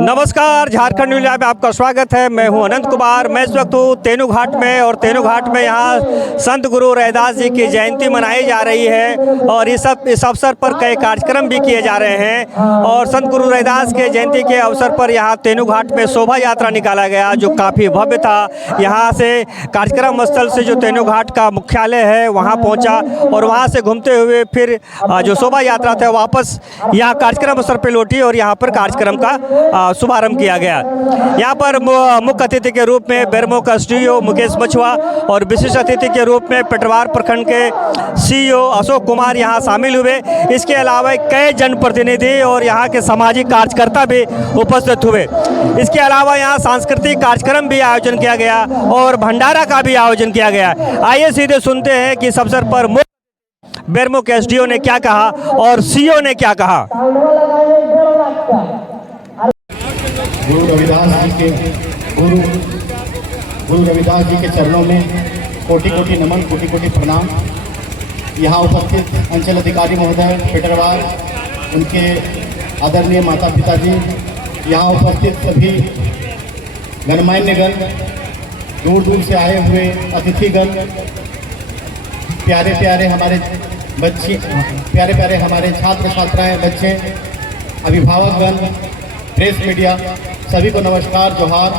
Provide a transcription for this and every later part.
नमस्कार, झारखंड न्यूज़ में आपका स्वागत है। मैं हूं अनंत कुमार। मैं इस वक्त हूं तेनू घाट में और तेनू घाट में यहाँ संत गुरु रैदास जी की जयंती मनाई जा रही है और इस अवसर पर कई कार्यक्रम भी किए जा रहे हैं। और संत गुरु रैदास के जयंती के अवसर पर यहाँ तेनू घाट में शोभा यात्रा निकाला गया जो काफ़ी भव्य था। यहाँ से कार्यक्रम स्थल से जो तेनू घाट का मुख्यालय है वहाँ पहुँचा और वहाँ से घूमते हुए फिर जो शोभा यात्रा था वापस यहाँ कार्यक्रम स्थल पर लौटी और यहाँ पर कार्यक्रम का शुभारंभ किया गया। यहाँ पर मुख्य अतिथि के रूप में बेरमो का एसडीओ मुकेश मछुआ और विशिष्ट अतिथि के रूप में पेटवार प्रखंड के सीईओ अशोक कुमार यहाँ शामिल हुए। इसके अलावा कई जनप्रतिनिधि और यहाँ के सामाजिक कार्यकर्ता भी उपस्थित हुए। इसके अलावा यहाँ सांस्कृतिक कार्यक्रम भी आयोजन किया गया और भंडारा का भी आयोजन किया गया। आइए सीधे सुनते हैं कि इस अवसर पर बेरमो के एसडीओ ने क्या कहा और सीईओ ने क्या कहा। गुरु रविदास जी के चरणों में कोटि कोटि नमन, कोटि कोटि प्रणाम। यहाँ उपस्थित अंचल अधिकारी महोदय पेटरवार, उनके आदरणीय माता पिता जी, यहाँ उपस्थित सभी गणमान्यगण, दूर दूर से आए हुए अतिथिगण, प्यारे प्यारे हमारे बच्चे, प्यारे प्यारे हमारे छात्र छात्राएं, बच्चे, अभिभावकगण, प्रेस मीडिया, सभी को नमस्कार, जोहार।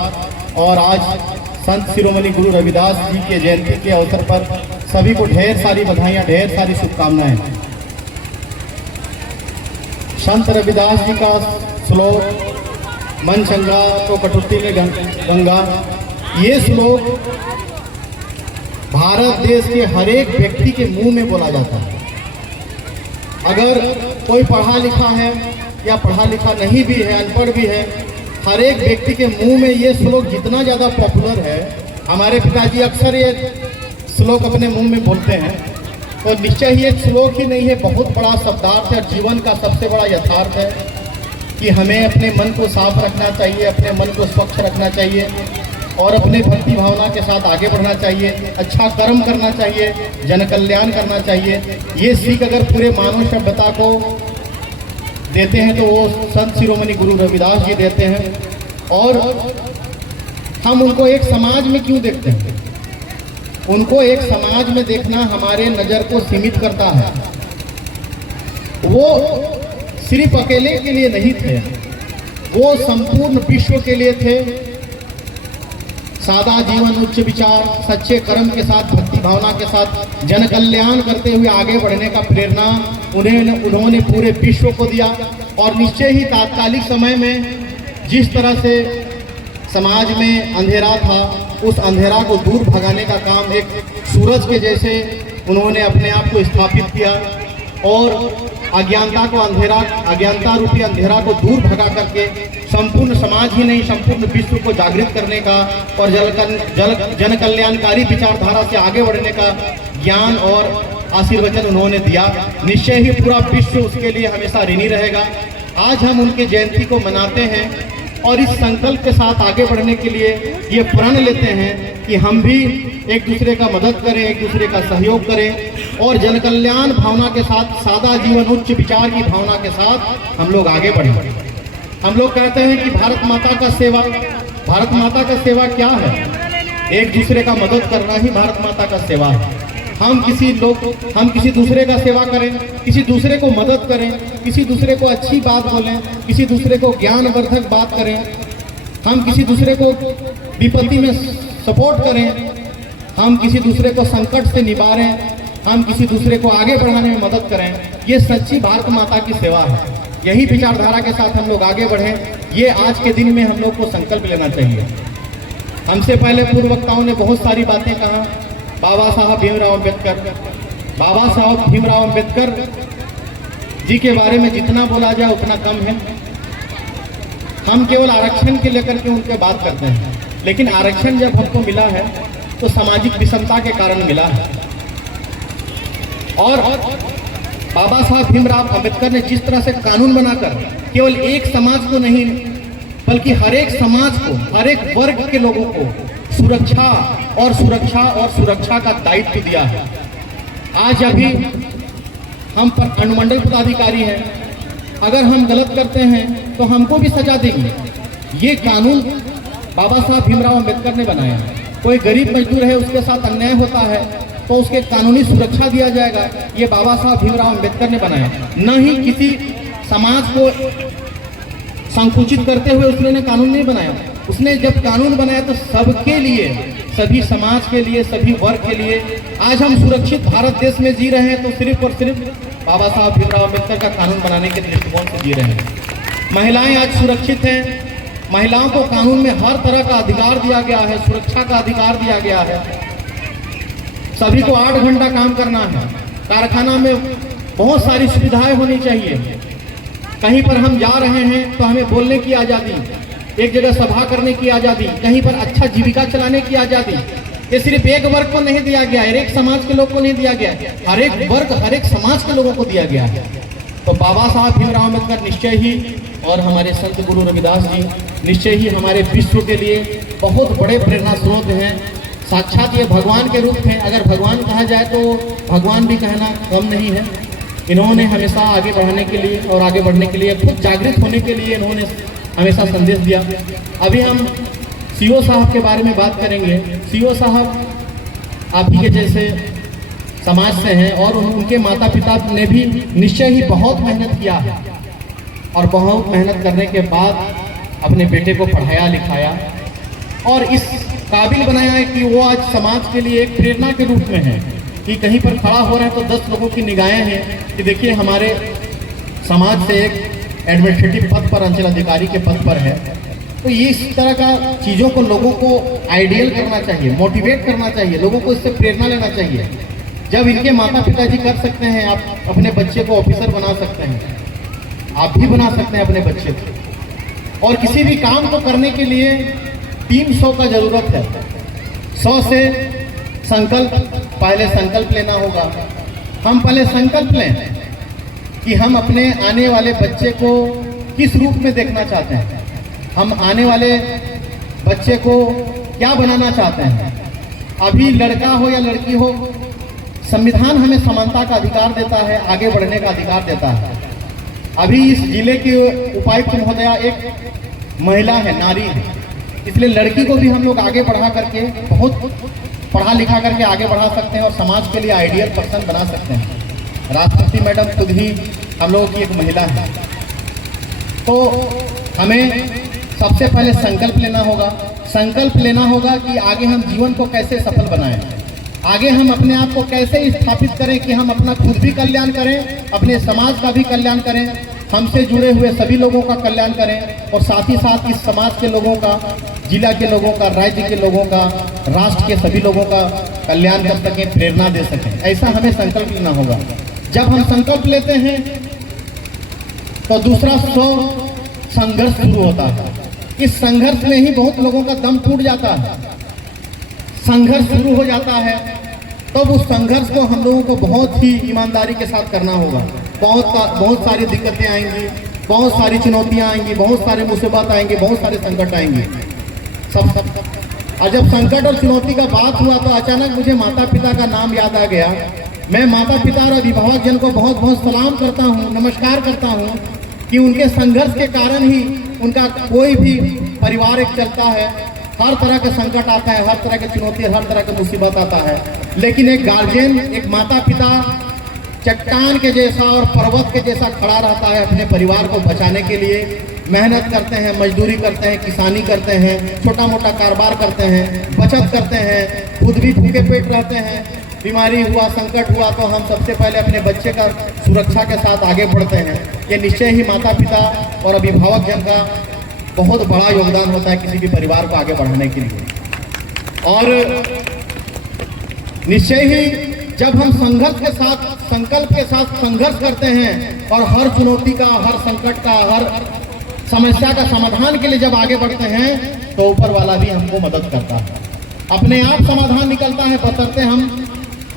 और आज संत शिरोमणि गुरु रविदास जी के जयंती के अवसर पर सभी को ढेर सारी बधाइयाँ, ढेर सारी शुभकामनाएं। संत रविदास जी का श्लोक मन चंगा तो कटुती में गंगा, ये श्लोक भारत देश के हर एक व्यक्ति के मुंह में बोला जाता है। अगर कोई पढ़ा लिखा है या पढ़ा लिखा नहीं भी है, अनपढ़ भी है, हर एक व्यक्ति के मुंह में ये श्लोक जितना ज़्यादा पॉपुलर है, हमारे पिताजी अक्सर ये श्लोक अपने मुंह में बोलते हैं, तो निश्चय ही एक श्लोक ही नहीं है, बहुत बड़ा शब्दार्थ है, जीवन का सबसे बड़ा यथार्थ है कि हमें अपने मन को साफ रखना चाहिए, अपने मन को स्वच्छ रखना चाहिए और अपने भक्ति भावना के साथ आगे बढ़ना चाहिए, अच्छा कर्म करना चाहिए, जन कल्याण करना चाहिए। ये सीख अगर पूरे मानव सभ्यता को देते हैं तो वो संत शिरोमणि गुरु रविदास जी देते हैं। और हम उनको एक समाज में क्यों देखते हैं? उनको एक समाज में देखना हमारे नज़र को सीमित करता है। वो सिर्फ अकेले के लिए नहीं थे, वो संपूर्ण विश्व के लिए थे। सादा जीवन, उच्च विचार, सच्चे कर्म के साथ, भक्ति भावना के साथ जन कल्याण करते हुए आगे बढ़ने का प्रेरणा उन्होंने पूरे विश्व को दिया। और निश्चय ही तात्कालिक समय में जिस तरह से समाज में अंधेरा था, उस अंधेरा को दूर भगाने का काम एक सूरज के जैसे उन्होंने अपने आप को स्थापित किया और अज्ञानता रूपी अंधेरा को दूर भगा करके संपूर्ण समाज ही नहीं, संपूर्ण विश्व को जागृत करने का और जन कल्याणकारी विचारधारा से आगे बढ़ने का ज्ञान और आशीर्वचन उन्होंने दिया। निश्चय ही पूरा विश्व उसके लिए हमेशा ऋणी रहेगा। आज हम उनके जयंती को मनाते हैं और इस संकल्प के साथ आगे बढ़ने के लिए ये प्रण लेते हैं कि हम भी एक दूसरे का मदद करें, एक दूसरे का सहयोग करें और जन कल्याण भावना के साथ, सादा जीवन, उच्च विचार की भावना के साथ हम लोग आगे बढ़ें। हम लोग कहते हैं कि भारत माता का सेवा क्या है? एक दूसरे का मदद करना ही भारत माता का सेवा है। हम किसी दूसरे का सेवा करें, किसी दूसरे को मदद करें, किसी दूसरे को अच्छी बात बोलें, किसी दूसरे को ज्ञानवर्धक बात करें, हम किसी दूसरे को विपत्ति में सपोर्ट करें, हम किसी दूसरे को संकट से निवारें, हम किसी दूसरे को आगे बढ़ाने में मदद करें। ये सच्ची भारत माता की सेवा है। यही विचारधारा के साथ हम लोग आगे बढ़ें, ये आज के दिन में हम लोग को संकल्प लेना चाहिए। हमसे पहले पूर्व वक्ताओं ने बहुत सारी बातें कहा। बाबा साहब भीमराव अम्बेडकर जी के बारे में जितना बोला जाए उतना कम है। हम केवल आरक्षण के लेकर के उनके बात करते हैं, लेकिन आरक्षण जब हमको मिला है तो सामाजिक विषमता के कारण मिला है। और बाबा साहब भीमराव अम्बेडकर ने जिस तरह से कानून बनाकर केवल एक समाज को नहीं बल्कि हर एक समाज को, हर एक वर्ग के लोगों को सुरक्षा का दायित्व दिया है। आज अभी हम अनुमंडल पदाधिकारी हैं, अगर हम गलत करते हैं तो हमको भी सजा देगी। ये कानून बाबा साहब भीमराव अंबेडकर ने बनाया है। कोई गरीब मजदूर है, उसके साथ अन्याय होता है तो उसके कानूनी सुरक्षा दिया जाएगा, ये बाबा साहब भीमराव अंबेडकर ने बनाया। न ही किसी समाज को संकुचित करते हुए उसने कानून नहीं बनाया। उसने जब कानून बनाया तो सबके लिए, सभी समाज के लिए, सभी वर्ग के लिए। आज हम सुरक्षित भारत देश में जी रहे हैं तो सिर्फ और सिर्फ बाबा साहब भीमराव अंबेडकर का कानून बनाने के दृष्टिकोण से जी रहे हैं। महिलाएं आज सुरक्षित हैं, महिलाओं को कानून में हर तरह का अधिकार दिया गया है, सुरक्षा का अधिकार दिया गया है। सभी को 8 घंटा काम करना है, कारखाना में बहुत सारी सुविधाएं होनी चाहिए। कहीं पर हम जा रहे हैं तो हमें बोलने की आज़ादी, एक जगह सभा करने की आज़ादी, कहीं पर अच्छा जीविका चलाने की आज़ादी। ये सिर्फ एक वर्ग को नहीं दिया गया, हर एक समाज के लोग को नहीं दिया गया, हर एक वर्ग, हर एक समाज के लोगों को दिया गया है। तो बाबा साहब भीमराव अम्बेडकर निश्चय ही, और हमारे संत गुरु रविदास जी निश्चय ही हमारे विश्व के लिए बहुत बड़े प्रेरणा स्रोत हैं। साक्षात ये भगवान के रूप हैं। अगर भगवान कहा जाए तो भगवान भी कहना कम नहीं है। इन्होंने हमेशा आगे बढ़ने के लिए और आगे बढ़ने के लिए, खुद जागृत होने के लिए इन्होंने हमेशा संदेश दिया। अभी हम सीओ साहब के बारे में बात करेंगे। सीओ साहब आप ही के जैसे समाज से हैं और उनके माता पिता ने भी निश्चय ही बहुत मेहनत किया है और बहुत मेहनत करने के बाद अपने बेटे को पढ़ाया लिखाया और इस काबिल बनाया है कि वो आज समाज के लिए एक प्रेरणा के रूप में है कि कहीं पर खड़ा हो रहा है तो 10 लोगों की निगाहें हैं कि देखिए हमारे समाज से एक एडमिनिस्ट्रेटिव पद पर, अंचल अधिकारी के पद पर है। तो ये इस तरह का चीज़ों को लोगों को आइडियल करना चाहिए, मोटिवेट करना चाहिए, लोगों को इससे प्रेरणा लेना चाहिए। जब इनके माता पिताजी कर सकते हैं, आप अपने बच्चे को ऑफिसर बना सकते हैं, आप भी बना सकते हैं अपने बच्चे को। और किसी भी काम को करने के लिए टीम 100 का जरूरत है। 100 से संकल्प, पहले संकल्प लेना होगा। हम पहले संकल्प लें कि हम अपने आने वाले बच्चे को किस रूप में देखना चाहते हैं, हम आने वाले बच्चे को क्या बनाना चाहते हैं। अभी लड़का हो या लड़की हो, संविधान हमें समानता का अधिकार देता है, आगे बढ़ने का अधिकार देता है। अभी इस जिले के उपायुक्त महोदया एक महिला है, नारी है, इसलिए लड़की को भी हम लोग आगे बढ़ा करके, बहुत पढ़ा लिखा करके आगे बढ़ा सकते हैं और समाज के लिए आइडियल पर्सन बना सकते हैं। राष्ट्रपति मैडम खुद ही हम लोगों की एक महिला है। तो हमें सबसे पहले संकल्प लेना होगा। संकल्प लेना होगा कि आगे हम जीवन को कैसे सफल बनाएं, आगे हम अपने आप को कैसे स्थापित करें कि हम अपना खुद भी कल्याण करें, अपने समाज का भी कल्याण करें, हमसे जुड़े हुए सभी लोगों का कल्याण करें और साथ ही साथ इस समाज के लोगों का, जिला के लोगों का, राज्य के लोगों का, राष्ट्र के सभी लोगों का कल्याण कर सकें, प्रेरणा दे सकें। ऐसा हमें संकल्प लेना होगा। जब हम संकल्प लेते हैं तो दूसरा संघर्ष शुरू होता है। इस संघर्ष में ही बहुत लोगों का दम टूट जाता है। संघर्ष शुरू हो जाता है तब उस संघर्ष को हम लोगों को बहुत ही ईमानदारी के साथ करना होगा। बहुत सारी दिक्कतें आएंगी, बहुत सारी चुनौतियां आएंगी, बहुत सारे मुसीबत आएंगे, बहुत सारे संकट आएंगे। सब और जब संकट और चुनौती का बात हुआ तो अचानक मुझे माता पिता का नाम याद आ गया। मैं माता पिता और अभिभावक जन को बहुत बहुत सलाम करता हूँ, नमस्कार करता हूँ कि उनके संघर्ष के कारण ही उनका कोई भी परिवार एक चलता है। हर तरह का संकट आता है, हर तरह की चुनौती, हर तरह की मुसीबत आता है, लेकिन एक गार्जियन, एक माता पिता चट्टान के जैसा और पर्वत के जैसा खड़ा रहता है। अपने परिवार को बचाने के लिए मेहनत करते हैं, मजदूरी करते हैं, किसानी करते हैं, छोटा मोटा कारोबार करते हैं, बचत करते हैं, खुद भी भूखे पेट रहते हैं। बीमारी हुआ, संकट हुआ तो हम सबसे पहले अपने बच्चे का सुरक्षा के साथ आगे बढ़ते हैं। ये निश्चय ही माता पिता और अभिभावक जन का बहुत बड़ा योगदान होता है किसी भी परिवार को आगे बढ़ाने के लिए। और निश्चय ही जब हम संघर्ष के साथ, संकल्प के साथ संघर्ष करते हैं और हर चुनौती का, हर संकट का, हर समस्या का समाधान के लिए जब आगे बढ़ते हैं तो ऊपर वाला भी हमको मदद करता है। अपने आप समाधान निकलता है, बशर्ते हम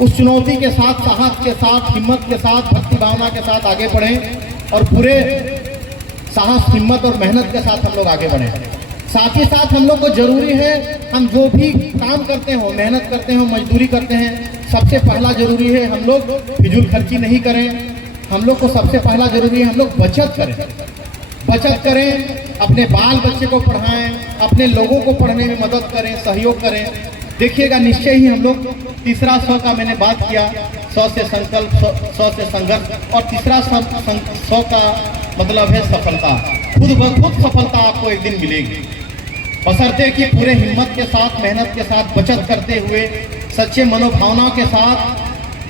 उस चुनौती के साथ, साहस के साथ, हिम्मत के साथ, भक्ति भावना के साथ आगे बढ़ें और पूरे साहस, हिम्मत और मेहनत के साथ हम लोग आगे बढ़ें। साथ ही साथ हम लोग को जरूरी है, हम जो भी काम करते हो, मेहनत करते हो, मजदूरी करते हैं, सबसे पहला जरूरी है हम लोग फिजूल खर्ची नहीं करें। हम लोग को सबसे पहला जरूरी है हम लोग बचत करें। बचत करें अपने बाल बच्चे को पढ़ाएं, अपने लोगों को पढ़ने में मदद करें, सहयोग करें। देखिएगा निश्चय ही हम लोग तीसरा स का मैंने बात किया, स से संकल्प, स से संघर्ष, और तीसरा स का मतलब है सफलता। खुद ब खुद सफलता आपको एक दिन मिलेगी, बशर्ते कि पूरे हिम्मत के साथ, मेहनत के साथ, बचत करते हुए, सच्चे मनोभावना के साथ,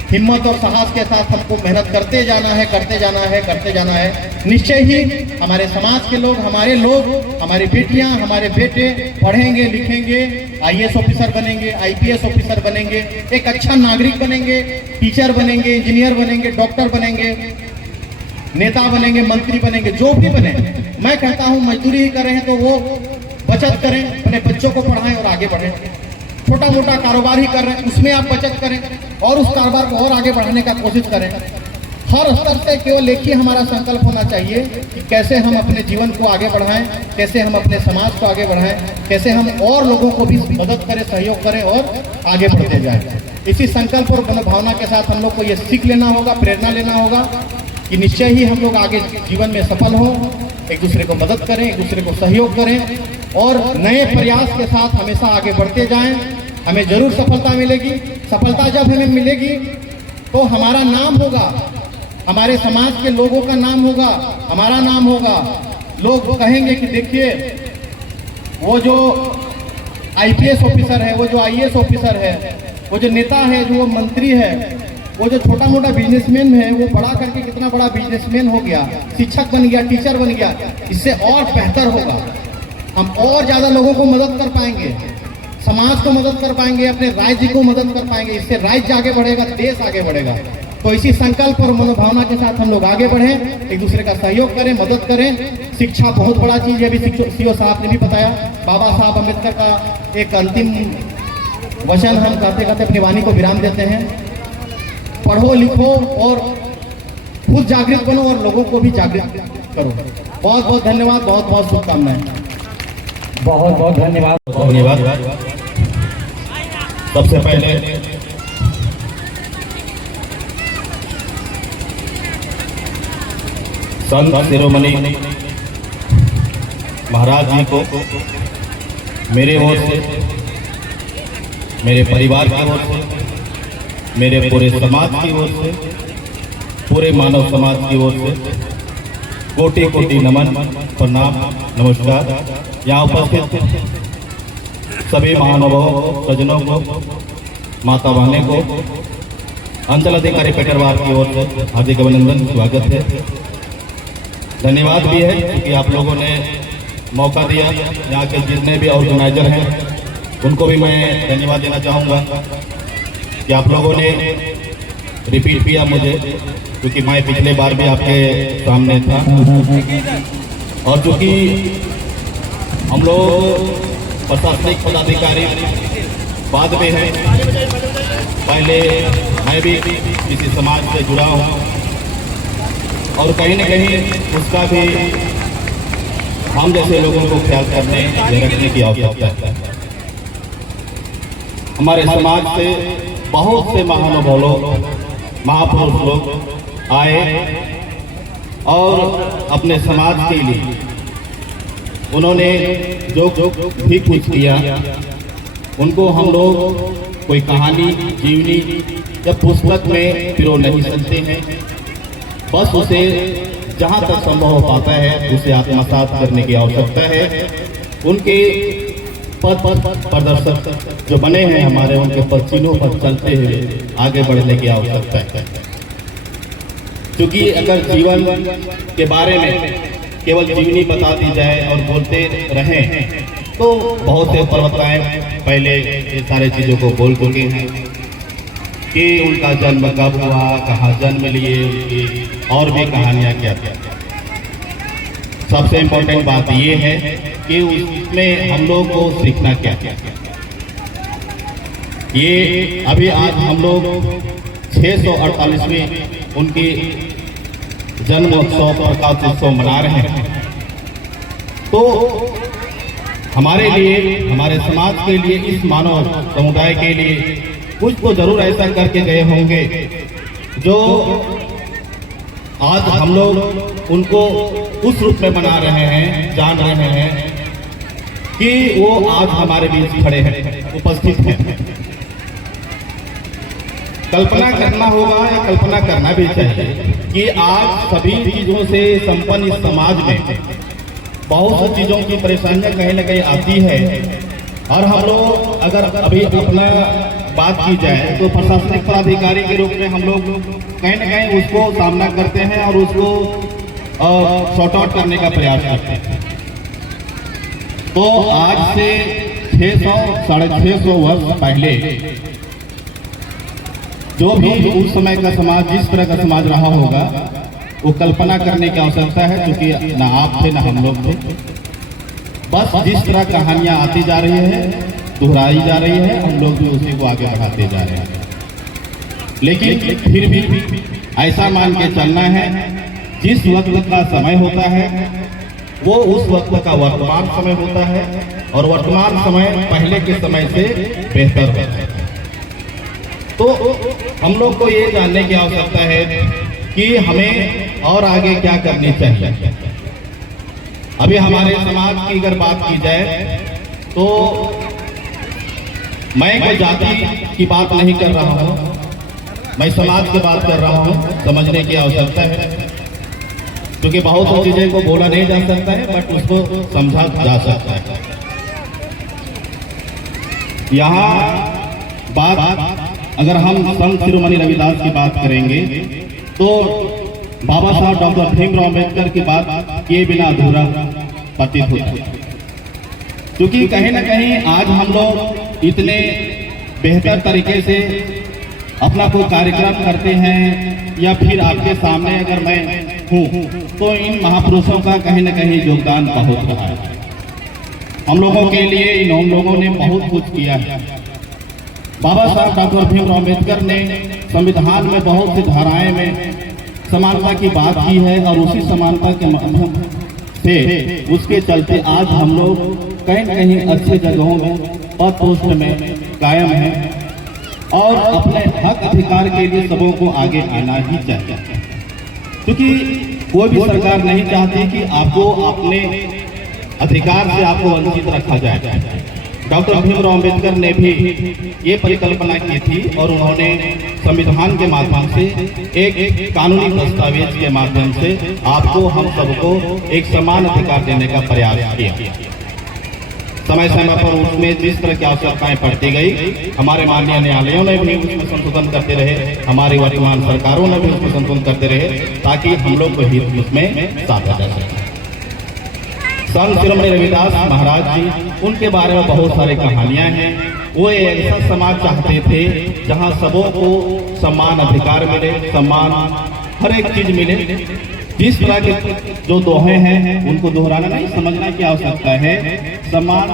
हिम्मत और साहस के साथ हमको मेहनत करते जाना है, करते जाना है, करते जाना है। निश्चय ही हमारे समाज के लोग, हमारी बेटियां, हमारे बेटे पढ़ेंगे, लिखेंगे, IAS ऑफिसर बनेंगे, IPS ऑफिसर बनेंगे, एक अच्छा नागरिक बनेंगे, टीचर बनेंगे, इंजीनियर बनेंगे, डॉक्टर बनेंगे, नेता बनेंगे, मंत्री बनेंगे, जो भी बने। मैं कहता हूँ मजदूरी ही कर रहे हैं तो वो बचत करें, अपने बच्चों को पढ़ाएं और आगे बढ़ें। छोटा मोटा कारोबार ही कर रहे हैं, उसमें आप बचत करें और उस कारोबार को और आगे बढ़ाने का कोशिश करें। हर स्तर से केवल एक ही हमारा संकल्प होना चाहिए कि कैसे हम अपने जीवन को आगे बढ़ाएं, कैसे हम अपने समाज को आगे बढ़ाएं, कैसे हम और लोगों को भी मदद करें, सहयोग करें और आगे बढ़ते जाएं। इसी संकल्प और मनोभावना के साथ हम लोग को ये सीख लेना होगा, प्रेरणा लेना होगा कि निश्चय ही हम लोग आगे जीवन में सफल हों, एक दूसरे को मदद करें, एक दूसरे को सहयोग करें और नए प्रयास के साथ हमेशा आगे बढ़ते जाएं। हमें जरूर सफलता मिलेगी। सफलता जब हमें मिलेगी तो हमारा नाम होगा, हमारे समाज के लोगों का नाम होगा, हमारा नाम होगा। लोग कहेंगे कि देखिए वो जो IPS ऑफिसर है, वो जो IAS ऑफिसर है, वो जो नेता है, जो मंत्री है, वो जो छोटा मोटा बिजनेसमैन है, वो बड़ा करके कितना बड़ा बिजनेसमैन हो गया, शिक्षक बन गया, टीचर बन गया। इससे और बेहतर होगा, हम और ज्यादा लोगों को मदद कर पाएंगे, समाज को मदद कर पाएंगे, अपने राज्य को मदद कर पाएंगे। इससे राज्य आगे बढ़ेगा, देश आगे बढ़ेगा। तो इसी संकल्प और मनोभावना के साथ हम लोग आगे बढ़ें, एक दूसरे का सहयोग करें, मदद करें। शिक्षा बहुत बड़ा चीज है, अभी CEO साहब ने भी बताया। बाबा साहब अम्बेडकर का एक अंतिम वचन हम कहते कहते अपनी वाणी को विराम देते हैं, पढ़ो लिखो और खुद जागृत बनो और लोगों को भी जागृत करो। बहुत बहुत धन्यवाद, बहुत बहुत शुभकामनाएं। बहुत बहुत धन्यवाद। धन्यवाद। सबसे पहले संत शिरोमणि महाराज जी को मेरे ओर से, मेरे परिवार की ओर से, मेरे पूरे समाज की ओर से, पूरे मानव समाज की ओर से कोटि कोटि नमन, प्रणाम, नमस्कार। यहाँ उपस्थित सभी महानुभावों को, सज्जनों को, माता बहने को, अंचल अधिकारी पेटरवार की ओर से हार्दिक अभिनंदन, स्वागत है। धन्यवाद भी है क्योंकि आप लोगों ने मौका दिया। यहाँ के जितने भी ऑर्गेनाइजर हैं उनको भी मैं धन्यवाद देना चाहूँगा कि आप लोगों ने रिपीट किया मुझे, क्योंकि मैं पिछले बार भी आपके सामने था। और चूँकि हम लोग प्रशासनिक पदाधिकारी बाद में हैं, पहले मैं भी किसी समाज से जुड़ा हूँ और कहीं न कहीं उसका भी हम जैसे लोगों को ख्याल करने रखने की आवश्यकता है। हमारे समाज से बहुत से महानुभाव लोग, महापुरुष लोग आए और अपने समाज के लिए उन्होंने जो भी कुछ किया, उनको हम लोग कोई कहानी, जीवनी या पुस्तक में पिरो नहीं सकते हैं। बस उसे जहाँ तक संभव हो पाता है उसे आत्मसात करने की आवश्यकता है। उनके पथ प्रदर्शक जो बने हैं हमारे, उनके पद चिन्हों पर चलते हुए आगे बढ़ने की आवश्यकता है। क्योंकि अगर जीवन के बारे में केवल जीवनी बता दी जाए और बोलते रहें तो बहुत से प्रवक्ताएं पहले ये सारे चीज़ों को बोल चुके हैं कि उनका जन्म कब हुआ, कहाँ जन्म लिए, उनकी और भी कहानियाँ क्या क्या। सबसे इम्पोर्टेंट बात ये है कि उसमें हम लोग को सीखना क्या क्या। ये अभी आज हम लोग 648वीं उनकी जन्मोत्सव, प्रकाश उत्सव मना रहे हैं। तो हमारे लिए, हमारे समाज के लिए, इस मानव समुदाय के लिए कुछ तो जरूर ऐसा करके गए होंगे जो आज हम लोग उनको उस रूप में मना रहे हैं, जान रहे हैं कि वो आज हमारे बीच खड़े हैं, उपस्थित हैं। कल्पना करना होगा या कल्पना करना भी चाहिए कि आज सभी चीजों से संपन्न इस समाज में बहुत सी चीजों की परेशानियां कहीं ना कहीं आती है, और हम लोग अगर अभी अपना बात की जाए तो प्रशासनिक पदाधिकारी के रूप में हम लोग कहीं ना कहीं उसको सामना करते हैं और उसको सॉर्ट आउट करने का प्रयास करते हैं। तो आज से 600-650 वर्ष पहले जो भी उस समय का समाज, जिस तरह का समाज रहा होगा, वो कल्पना करने की आवश्यकता है, क्योंकि ना आप थे ना हम लोग थे। बस जिस तरह कहानियां आती जा रही है, दोहराई जा रही है, हम लोग भी उसी को आगे बढ़ाते जा रहे हैं। लेकिन फिर भी ऐसा मान के चलना है, जिस वक्त का समय होता है वो उस वक्त का वर्तमान समय होता है, और वर्तमान समय पहले के समय से बेहतर होता है। तो हम लोग को ये जानने की आवश्यकता है कि हमें और आगे क्या करनी चाहिए। अभी हमारे समाज की अगर बात की जाए तो मैं कोई जाति की बात नहीं कर रहा हूँ, मैं समाज की बात कर रहा हूँ। समझने की आवश्यकता है, क्योंकि बहुत सी चीजें को बोला नहीं जा सकता है, बट उसको समझा जा सकता है। यहाँ बात अगर हम संत शिरोमणि रविदास की बात करेंगे तो बाबा साहब डॉक्टर भीमराव अम्बेडकर की बात किए बिना अधूरा प्रतीत होता है, क्योंकि कहीं ना कहीं आज हम लोग इतने बेहतर तरीके से अपना कोई कार्यक्रम करते हैं, या फिर आपके सामने अगर मैं हूँ तो इन महापुरुषों का कहीं ना कहीं योगदान बहुत रहा है। हम लोगों के लिए इन लोगों ने बहुत कुछ किया है। बाबा साहब डॉक्टर भीमराव अम्बेडकर ने संविधान में बहुत सी धाराएं में समानता की बात की है, और उसी समानता के माध्यम से उसके चलते आज हम लोग कहीं न कहीं अच्छे जगहों में, पद पोस्ट में कायम हैं, और अपने हक अधिकार के लिए सबों को आगे आना ही चाहिए, क्योंकि कोई भी सरकार नहीं चाहती कि आपको अपने अधिकार से आपको वंचित रखा जाए। डॉक्टर भीमराव अम्बेडकर ने भी ये परिकल्पना की थी, और उन्होंने संविधान के माध्यम से एक कानूनी दस्तावेज के माध्यम से आपको, हम सबको एक समान अधिकार देने का प्रयास किया। समय समय पर उसमें जिस तरह की आवश्यकताएं पड़ती गई, हमारे माननीय न्यायालयों ने भी उसमें संशोधन करते रहे, हमारी वर्तमान सरकारों ने भी उसमें संशोधन करते रहे, ताकि हम लोग को हित उसमें साधा जा सके। संत शिरोमणि रविदास महाराज जी, उनके बारे में बहुत सारी कहानियां हैं। वो एक ऐसा समाज चाहते थे जहां सबों को समान अधिकार मिले, समान हर एक चीज मिले। जिस तरह के जो दोहे हैं उनको दोहराना नहीं, समझना की आवश्यकता है। समान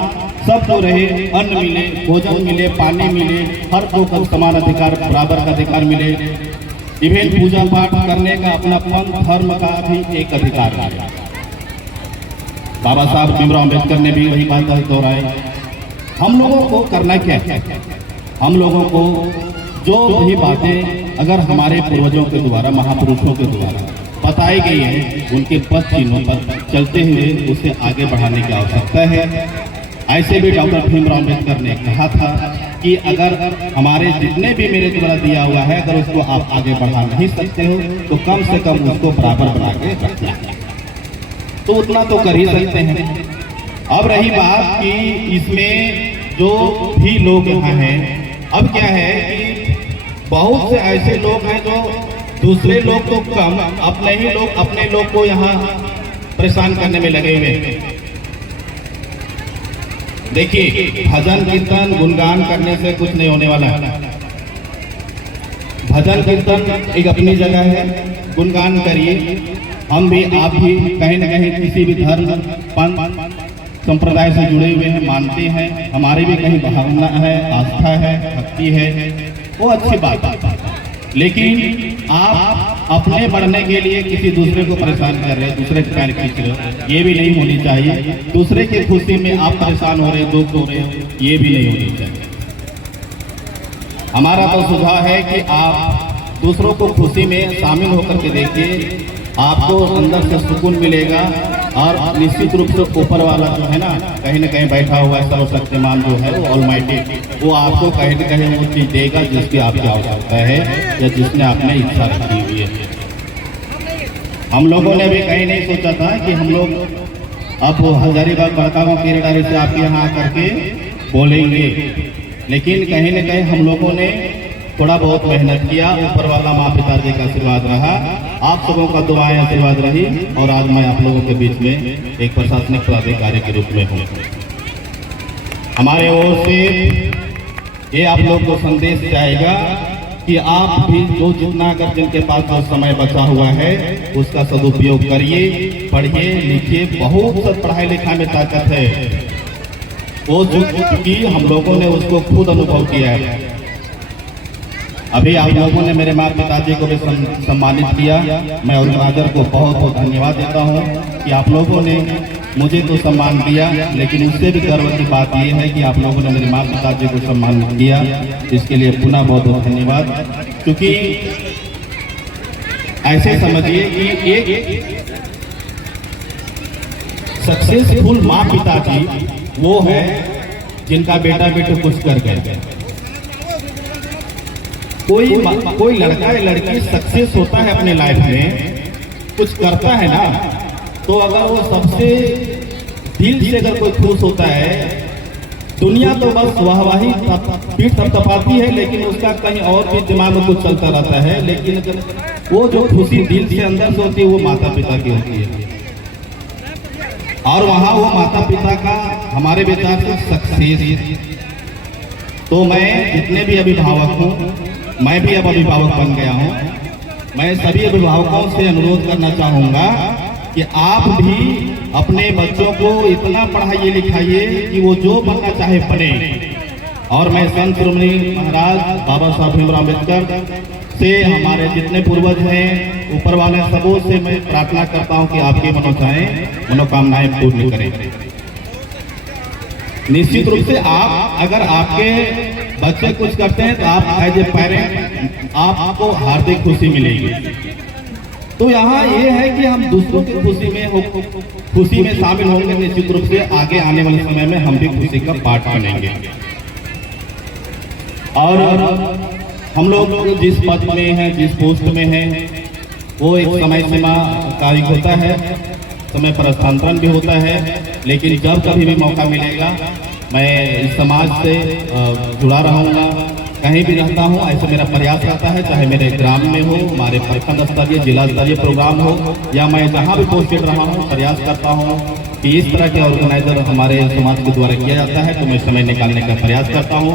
सबको रहे, अन्न मिले, भोजन मिले, पानी मिले, हर को समान अधिकार, बराबर का अधिकार मिले। इवेंट पूजा पाठ करने का अपना पंथ धर्म का भी एक अधिकार है। बाबा साहब भीमराव अम्बेडकर ने भी वही बात दोहराई। हम लोगों को करना क्या है? हम लोगों को जो भी बातें अगर हमारे पूर्वजों के द्वारा, महापुरुषों के द्वारा बताई गई है, उनके पद चिन्हों पर चलते हुए उसे आगे बढ़ाने की आवश्यकता है। ऐसे भी डॉक्टर भीमराव अम्बेडकर ने कहा था कि अगर हमारे जितने भी मेरे द्वारा दिया हुआ है, अगर उसको आप आगे बढ़ा नहीं सकते हो तो कम से कम उसको बराबर बना के रखना है। तो उतना तो कर ही सकते हैं। अब रही बात कि इसमें जो भी लोग यहाँ हैं, अब क्या है कि बहुत से ऐसे लोग हैं जो दूसरे लोग तो कम, अपने ही लोग अपने लोग को यहाँ परेशान करने में लगे हुए हैं। देखिए, भजन कीर्तन गुणगान करने से कुछ नहीं होने वाला है। भजन कीर्तन एक अपनी जगह है, गुणगान करिए। हम भी, आप भी कहीं न कहीं किसी भी धर्म, पंथ, संप्रदाय से जुड़े हुए हैं, मानते हैं। हमारी भी कहीं भावना है, आस्था है, भक्ति है, वो अच्छी बात है। लेकिन आप अपने बढ़ने के लिए किसी दूसरे को परेशान कर रहे हैं, दूसरे के पैर खींच रहे हो, ये भी नहीं होनी चाहिए। दूसरे की खुशी में आप परेशान हो रहे हो, दुख हो रहे हो, ये भी नहीं होनी चाहिए। हमारा तो सुझाव है कि आप दूसरों को खुशी में शामिल होकर के देखिए, आपको अंदर से सुकून मिलेगा। और निश्चित रूप से ऊपर वाला जो है ना कहीं बैठा हुआ है सर्वशक्तिमान जो है वो ऑलमाइटी, वो आपको कहीं न कहीं वो चीज़ देगा जिसकी आपकी आवश्यकता है या जिसने आपने इच्छा रखी हुई है। हम लोगों ने भी कहीं नहीं सोचा था कि हम लोग अब हजारीबाग बड़कागांव पीरडारी से आपके यहाँ आकर के बोलेंगे, लेकिन कहीं न कहीं हम लोगों ने थोड़ा बहुत मेहनत किया। ऊपर वाला माँ पिताजी का आशीर्वाद रहा, आप सबों का दुआएं आशीर्वाद रही, और आज मैं आप लोगों के बीच में एक प्रशासनिक पदाधिकारी के रूप में हूँ। हमारे ओर से ये आप लोग को संदेश जाएगा कि आप भी जो जितना अगर जिनके पास जो समय बचा हुआ है उसका सदुपयोग करिए, पढ़िए लिखिए। बहुत सब पढ़ाई लिखाई में ताकत है, वो जो कि हम लोगों ने उसको खुद अनुभव किया है। अभी आप लोगों ने मेरे माता पिताजी को भी सम्मानित किया। मैं ऑर्गेनाइजर को बहुत बहुत धन्यवाद देता हूं कि आप लोगों ने मुझे तो सम्मान दिया, लेकिन उससे भी गर्व की बात यह है कि आप लोगों ने मेरे माता पिताजी को सम्मान किया। इसके लिए पुनः बहुत बहुत धन्यवाद। क्योंकि ऐसे समझिए कि एक सक्सेसफुल माँ पिताजी वो है जिनका बेटा बेटी कुछ कर गए। कोई लड़का या लड़की सक्सेस होता है अपने लाइफ में, कुछ करता है ना, तो अगर वो सबसे दिल से अगर कोई खुश होता है, दुनिया तो बस वाहवाही पीठ थपथपाती है, लेकिन उसका कहीं और भी दिमाग में कुछ चलता रहता है। लेकिन वो जो खुशी दिल से अंदर से होती है वो माता पिता की होती है, और वहाँ वो माता पिता का हमारे विचार से सक्सेस। तो मैं जितने भी अभिभावक हूँ, मैं भी अब अभिभावक बन गया हूँ, मैं सभी अभिभावकों से अनुरोध करना चाहूँगा कि आप भी अपने बच्चों को इतना पढ़ाइए लिखाइए कि वो जो बनना चाहे बने। और मैं संत शिरोमणि महाराज बाबा साहब भीमराव अम्बेडकर से, हमारे जितने पूर्वज हैं, ऊपर वाले सबों से मैं प्रार्थना करता हूँ कि आपकी मनोकामनाएं पूर्ण करें। निश्चित रूप से आप अगर आपके बच्चे कुछ करते हैं तो आप एज ए पेरेंट आपको हार्दिक खुशी मिलेगी। तो यहाँ ये है कि हम दूसरों की खुशी में शामिल होंगे। निश्चित रूप से आगे आने वाले समय में हम भी खुशी का पार्ट बनेंगे। और हम लोग जिस पद में हैं, जिस पोस्ट में हैं, वो एक समय सीमा कार्य होता है, समय पर स्थानांतरण भी होता है। लेकिन जब कभी भी मौका मिलेगा मैं इस समाज से जुड़ा रहूँगा, कहीं भी रहता हूँ। ऐसे मेरा प्रयास रहता है, चाहे मेरे ग्राम में हो, हमारे प्रखंड स्तरीय जिला स्तरीय प्रोग्राम हो, या मैं जहाँ भी पोस्टेड रहा हूँ, प्रयास करता हूँ कि इस तरह के ऑर्गेनाइजर हमारे समाज के द्वारा किया जाता है, तो मैं समय निकालने का प्रयास करता हूँ।